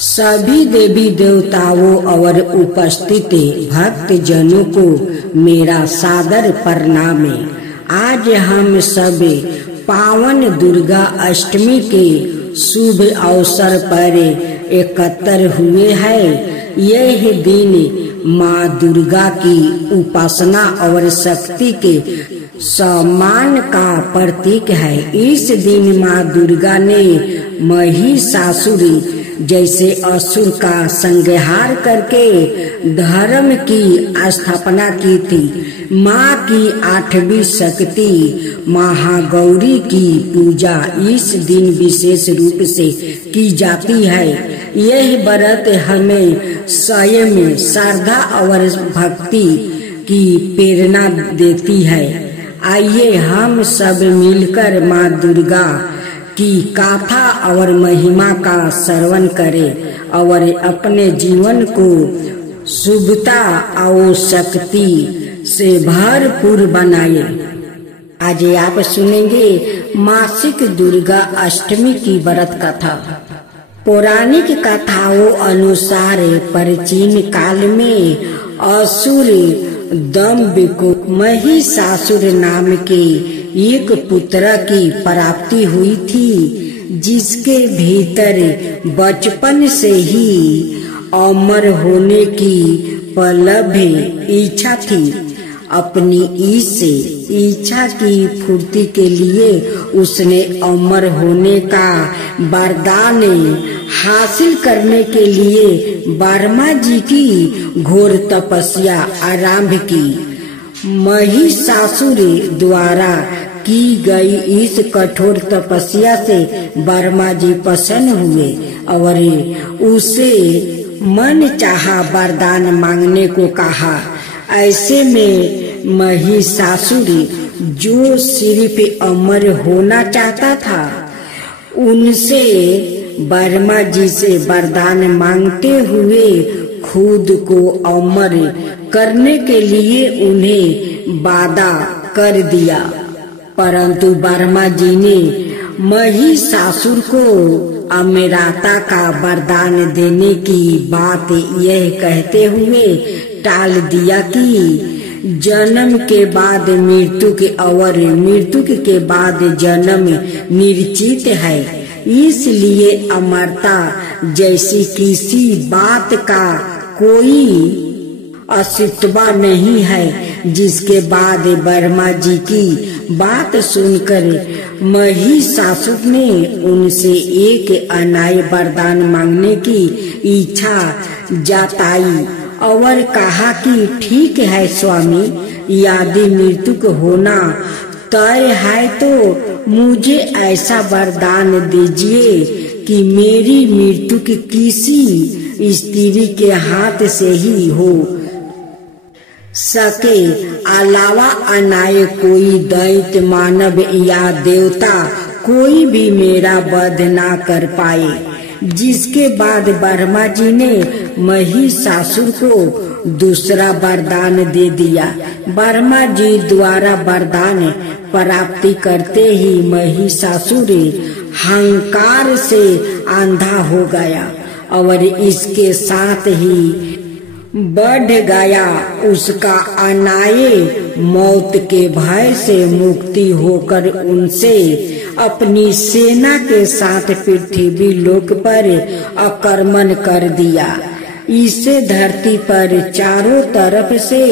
सभी देवी देवताओं और उपस्थित भक्त जनों को मेरा सादर प्रणाम है। आज हम सब पावन दुर्गा अष्टमी के शुभ अवसर पर एकत्र हुए हैं। यह दिन माँ दुर्गा की उपासना और शक्ति के सम्मान का प्रतीक है। इस दिन माँ दुर्गा ने महिषासुर जैसे असुर का संहार करके धर्म की स्थापना की थी। माँ की 8वीं शक्ति महागौरी की पूजा इस दिन विशेष रूप से की जाती है। यह व्रत हमें स्वयं श्रद्धा और भक्ति की प्रेरणा देती है। आइए हम सब मिलकर माँ दुर्गा की गाथा और महिमा का श्रवण करें और अपने जीवन को शुभता और शक्ति से भरपूर बनाए। आज आप सुनेंगे मासिक दुर्गा अष्टमी की व्रत कथा। पौराणिक कथाओं अनुसार प्राचीन काल में असुर दंभ को महिषासुर नाम के एक पुत्र की प्राप्ति हुई थी, जिसके भीतर बचपन से ही अमर होने की प्रबल इच्छा थी। अपनी इस इच्छा की पूर्ति के लिए उसने अमर होने का वरदान हासिल करने के लिए ब्रह्मा जी की घोर तपस्या आरंभ की। महिषासुर द्वारा की गई इस कठोर तपस्या से ब्रह्मा जी प्रसन्न हुए और उसे मन चाहा वरदान मांगने को कहा। ऐसे में महिषासुर जो सिर्फ अमर होना चाहता था, उनसे ब्रह्मा जी से वरदान मांगते हुए खुद को अमर करने के लिए उन्हें वादा कर दिया। परंतु ब्रह्मा जी ने महिषासुर को अमरता का वरदान देने की बात यह कहते हुए टाल दिया कि जन्म के बाद मृत्यु के और मृत्यु के बाद जन्म निश्चित है। इसलिए अमरता जैसी किसी बात का कोई अस्तित्व नहीं है। जिसके बाद ब्रह्मा जी की बात सुनकर महिषासुर ने उनसे एक अनाय वरदान मांगने की इच्छा जताई और कहा कि ठीक है स्वामी, यदि मृत्यु को होना तय है तो मुझे ऐसा वरदान दीजिए कि मेरी मृत्यु की किसी स्त्री के हाथ से ही हो सके, अलावा अनाय कोई दैत्य मानव या देवता कोई भी मेरा वध ना कर पाए। जिसके बाद ब्रह्मा जी ने महिषासुर को दूसरा वरदान दे दिया। ब्रह्मा जी द्वारा वरदान प्राप्ति करते ही महिषासुर अहंकार से अंधा हो गया और इसके साथ ही बढ़ गया उसका अनाय मौत के भय से मुक्ति होकर उनसे अपनी सेना के साथ पृथ्वी लोक पर आक्रमण कर दिया। इससे धरती पर चारों तरफ से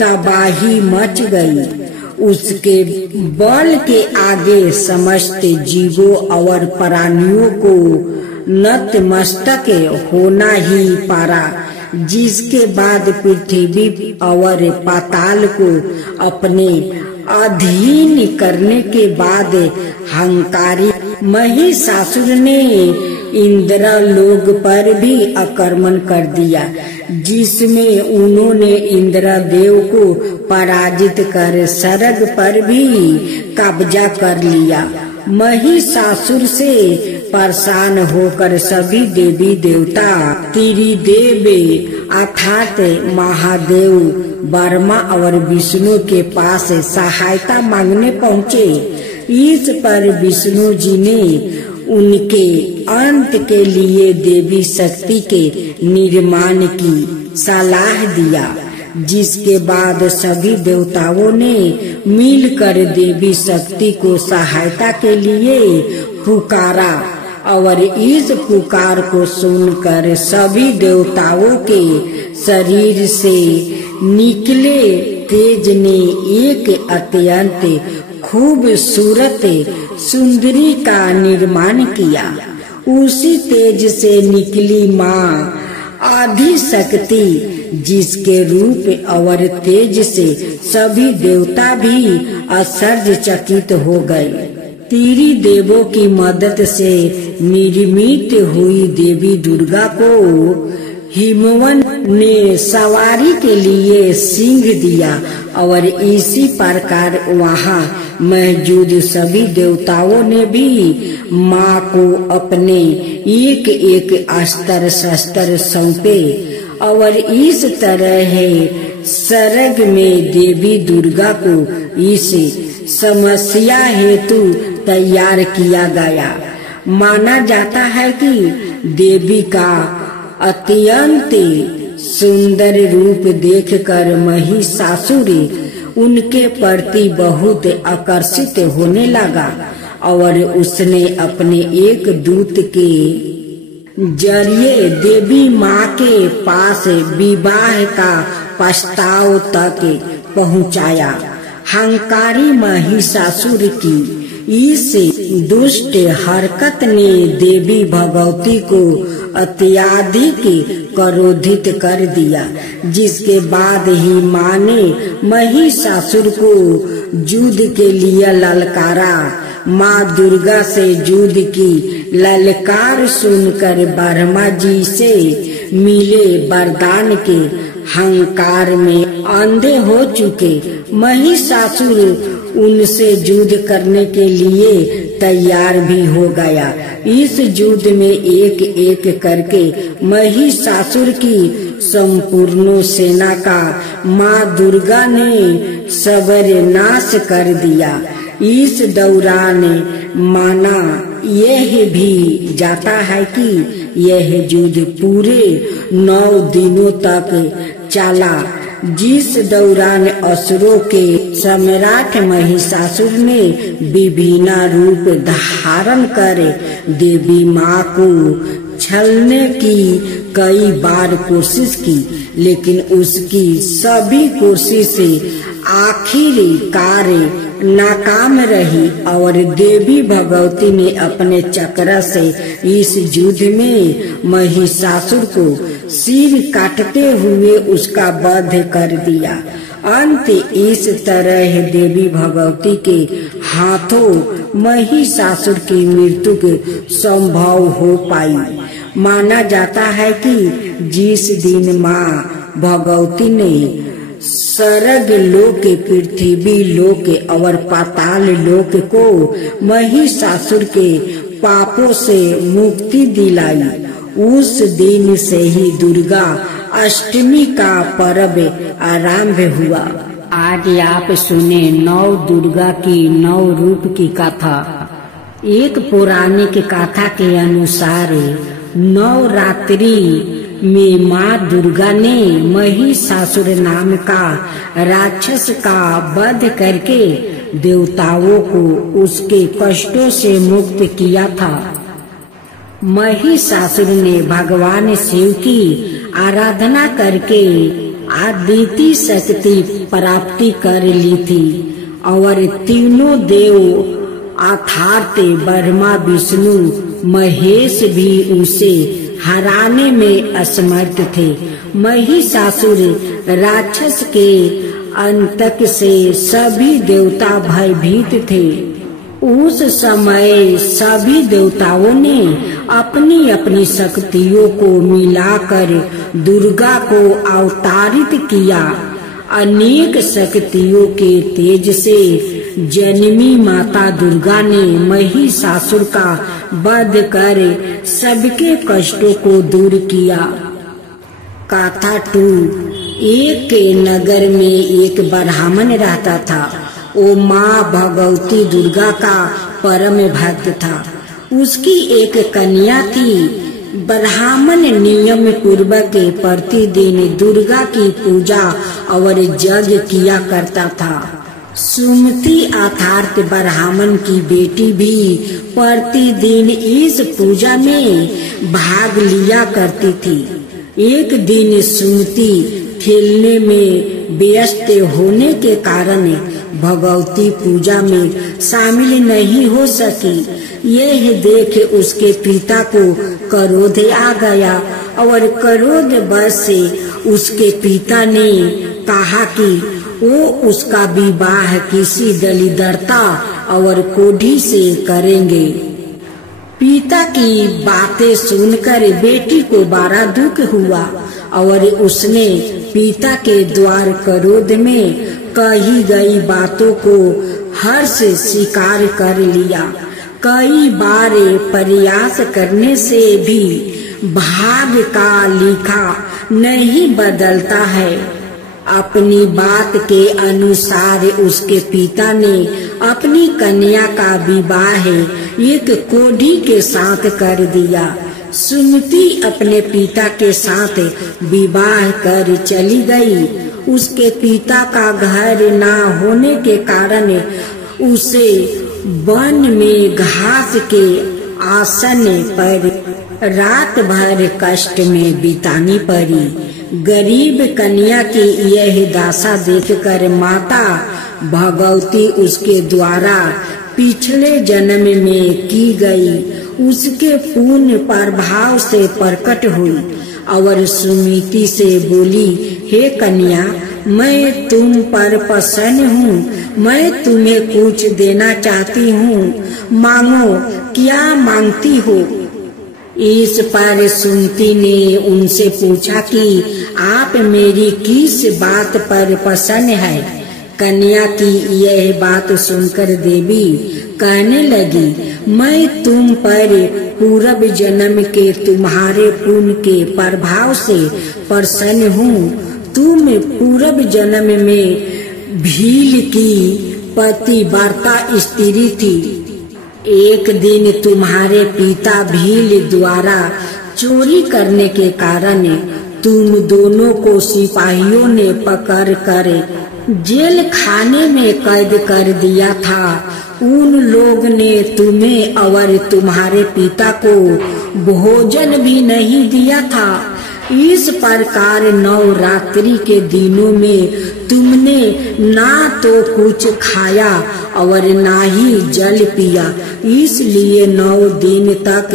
तबाही मच गई। उसके बल के आगे समस्त जीवों और प्राणियों को नतमस्तक होना ही पड़ा। जिसके बाद पृथ्वी और पाताल को अपने अधीन करने के बाद अहंकारी महिषासुर ने इंद्रलोक पर भी आक्रमण कर दिया, जिसमें उन्होंने इंद्रदेव को पराजित कर स्वर्ग पर भी कब्जा कर लिया। महिषासुर से परेशान होकर सभी देवी देवता त्रिदेव अर्थात महादेव ब्रह्मा और विष्णु के पास सहायता मांगने पहुँचे। इस पर विष्णु जी ने उनके अंत के लिए देवी शक्ति के निर्माण की सलाह दिया, जिसके बाद सभी देवताओं ने मिलकर देवी शक्ति को सहायता के लिए पुकारा और इस पुकार को सुनकर सभी देवताओं के शरीर से निकले तेज ने एक अत्यंत खूबसूरत सुंदरी का निर्माण किया। उसी तेज से निकली माँ आदिशक्ति, जिसके रूप और तेज से सभी देवता भी आश्चर्यचकित हो गए। तीरी देवों की मदद से निर्मित हुई देवी दुर्गा को हिमवन ने सवारी के लिए सिंह दिया और इसी प्रकार वहाँ मौजूद सभी देवताओं ने भी माँ को अपने एक एक अस्त्र शस्त्र सौंपे और इस तरह स्वर्ग में देवी दुर्गा को इस समस्या हेतु तैयार किया गया। माना जाता है कि देवी का अत्यंत सुंदर रूप देखकर महिषासुर उनके प्रति बहुत आकर्षित होने लगा और उसने अपने एक दूत के जरिए देवी माँ के पास विवाह का प्रस्ताव तक पहुँचाया। हंकारी महिषासुर की इस दुष्ट हरकत ने देवी भगवती को अत्यधिक क्रोधित कर दिया, जिसके बाद ही माँ ने महिषासुर को युद्ध के लिए ललकारा। माँ दुर्गा से युद्ध की ललकार सुनकर ब्रह्मा जी से मिले वरदान के हंकार में अंधे हो चुके महिषासुर उनसे युद्ध करने के लिए तैयार भी हो गया। इस युद्ध में एक एक करके महिषासुर की संपूर्ण सेना का माँ दुर्गा ने सर्वनाश कर दिया। इस दौरान माना यह भी जाता है कि यह युद्ध पूरे 9 दिनों तक चला, जिस दौरान असुरों के सम्राट महिषासुर ने विभिन्न रूप धारण कर देवी माँ को छलने की कई बार कोशिश की, लेकिन उसकी सभी कोशिश आखिरकार नाकाम रही और देवी भगवती ने अपने चक्र से इस युद्ध में महिषासुर को सिर काटते हुए उसका वध कर दिया। अंत इस तरह देवी भगवती के हाथों महिषासुर की मृत्यु संभव हो पाई। माना जाता है कि जिस दिन माँ भगवती ने स्वर्ग लोक, पृथ्वी लोक और पाताल लोक को महिषासुर के पापों से मुक्ति दिलाई, उस दिन से ही दुर्गा अष्टमी का पर्व आरंभ हुआ। आज आप सुने 9 दुर्गा की 9 रूप की कथा। एक पौराणिक कथा के अनुसार नवरात्रि में माँ दुर्गा ने महिषासुर नाम का राक्षस का वध करके देवताओं को उसके कष्टों से मुक्त किया था। महिषासुर ने भगवान शिव की आराधना करके अद्वितीय शक्ति प्राप्ति कर ली थी और तीनों देव अर्थात ब्रह्मा, विष्णु, महेश भी उसे हराने में असमर्थ थे। महिषासुर राक्षस के अंतक से सभी देवता भयभीत थे। उस समय सभी देवताओं ने अपनी अपनी शक्तियों को मिलाकर दुर्गा को अवतारित किया। अनेक शक्तियों के तेज से जन्मी माता दुर्गा ने महिषासुर का वध कर सबके कष्टों को दूर किया। कथा 2। एक नगर में एक ब्राह्मण रहता था। वो माँ भगवती दुर्गा का परम भक्त था। उसकी एक कन्या थी। ब्राह्मण नियम पूर्वक प्रतिदिन दुर्गा की पूजा और यज्ञ किया करता था। सुमति अर्थात ब्राह्मण की बेटी भी प्रतिदिन इस पूजा में भाग लिया करती थी। एक दिन सुमति खेलने में व्यस्त होने के कारण भगवती पूजा में शामिल नहीं हो सकी। यह देख उसके पिता को क्रोध आ गया और क्रोध वश से उसके पिता ने कहा कि वो उसका विवाह किसी दलिद्रता और कोढ़ी से करेंगे। पिता की बातें सुनकर बेटी को बड़ा दुख हुआ और उसने पिता के द्वार क्रोध में कही गई बातों को हर्ष स्वीकार कर लिया। कई बार प्रयास करने से भी भाग्य का लिखा नहीं बदलता है। अपनी बात के अनुसार उसके पिता ने अपनी कन्या का विवाह एक कोढ़ी के साथ कर दिया। सुमति अपने पिता के साथ विवाह कर चली गई। उसके पिता का घर न होने के कारण उसे वन में घास के आसन पर रात भर कष्ट में बितानी पड़ी। गरीब कन्या की यह दशा देखकर माता भगवती उसके द्वारा पिछले जन्म में की गई उसके पुण्य प्रभाव से प्रकट हुई और सुमति से बोली, हे कन्या, मैं तुम पर प्रसन्न हूँ। मैं तुम्हें कुछ देना चाहती हूँ, मांगो, क्या मांगती हो? इस पर सुमति ने उनसे पूछा कि आप मेरी किस बात पर प्रसन्न है? कन्या की यह बात सुनकर देवी कहने लगी, मैं तुम पर पूर्व जन्म के तुम्हारे पुण्य के प्रभाव से प्रसन्न हूँ। तुम पूर्व जन्म में भील की पतिव्रता स्त्री थी। एक दिन तुम्हारे पिता भील द्वारा चोरी करने के कारण तुम दोनों को सिपाहियों ने पकड़ कर जेल खाने में कैद कर दिया था। उन लोग ने तुम्हें और तुम्हारे पिता को भोजन भी नहीं दिया था। इस प्रकार नवरात्रि के दिनों में तुमने ना तो कुछ खाया और ना ही जल पिया। इसलिए 9 दिन तक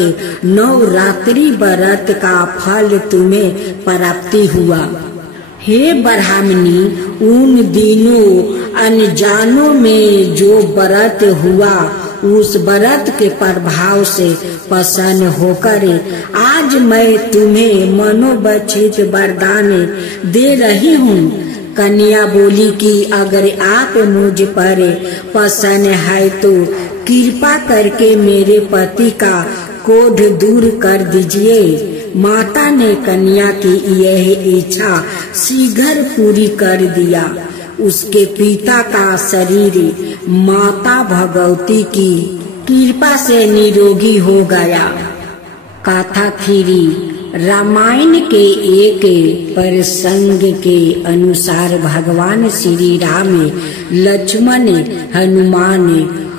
नवरात्रि व्रत का फल तुम्हें प्राप्ति हुआ। हे ब्राह्मणी, उन दिनों अनजानों में जो व्रत हुआ उस व्रत के प्रभाव से प्रसन्न होकर आज मैं तुम्हें मनोवांछित वरदान दे रही हूँ। कन्या बोली कि अगर आप मुझ पर प्रसन्न है तो कृपा करके मेरे पति का क्रोध दूर कर दीजिए। माता ने कन्या की यह इच्छा शीघ्र पूरी कर दिया। उसके पिता का शरीर माता भगवती की कृपा से निरोगी हो गया। कथा 3 रामायण के एक प्रसंग के अनुसार भगवान श्री राम, लक्ष्मण, हनुमान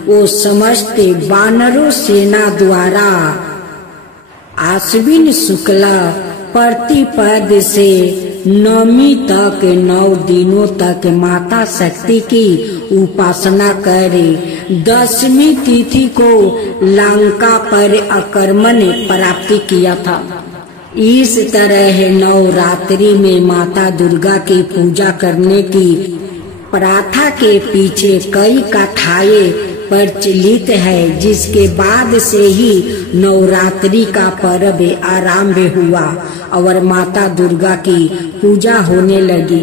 वो समस्त वानरों सेना द्वारा आश्विन शुक्ला प्रतिपद से 9वीं तक 9 दिनों तक माता शक्ति की उपासना करे। 10वीं तिथि को लंका पर आक्रमण प्राप्ति किया था। इस तरह नवरात्रि में माता दुर्गा की पूजा करने की प्रथा के पीछे कई कथाएं प्रचलित है, जिसके बाद से ही नवरात्रि का पर्व आरंभ हुआ और माता दुर्गा की पूजा होने लगी।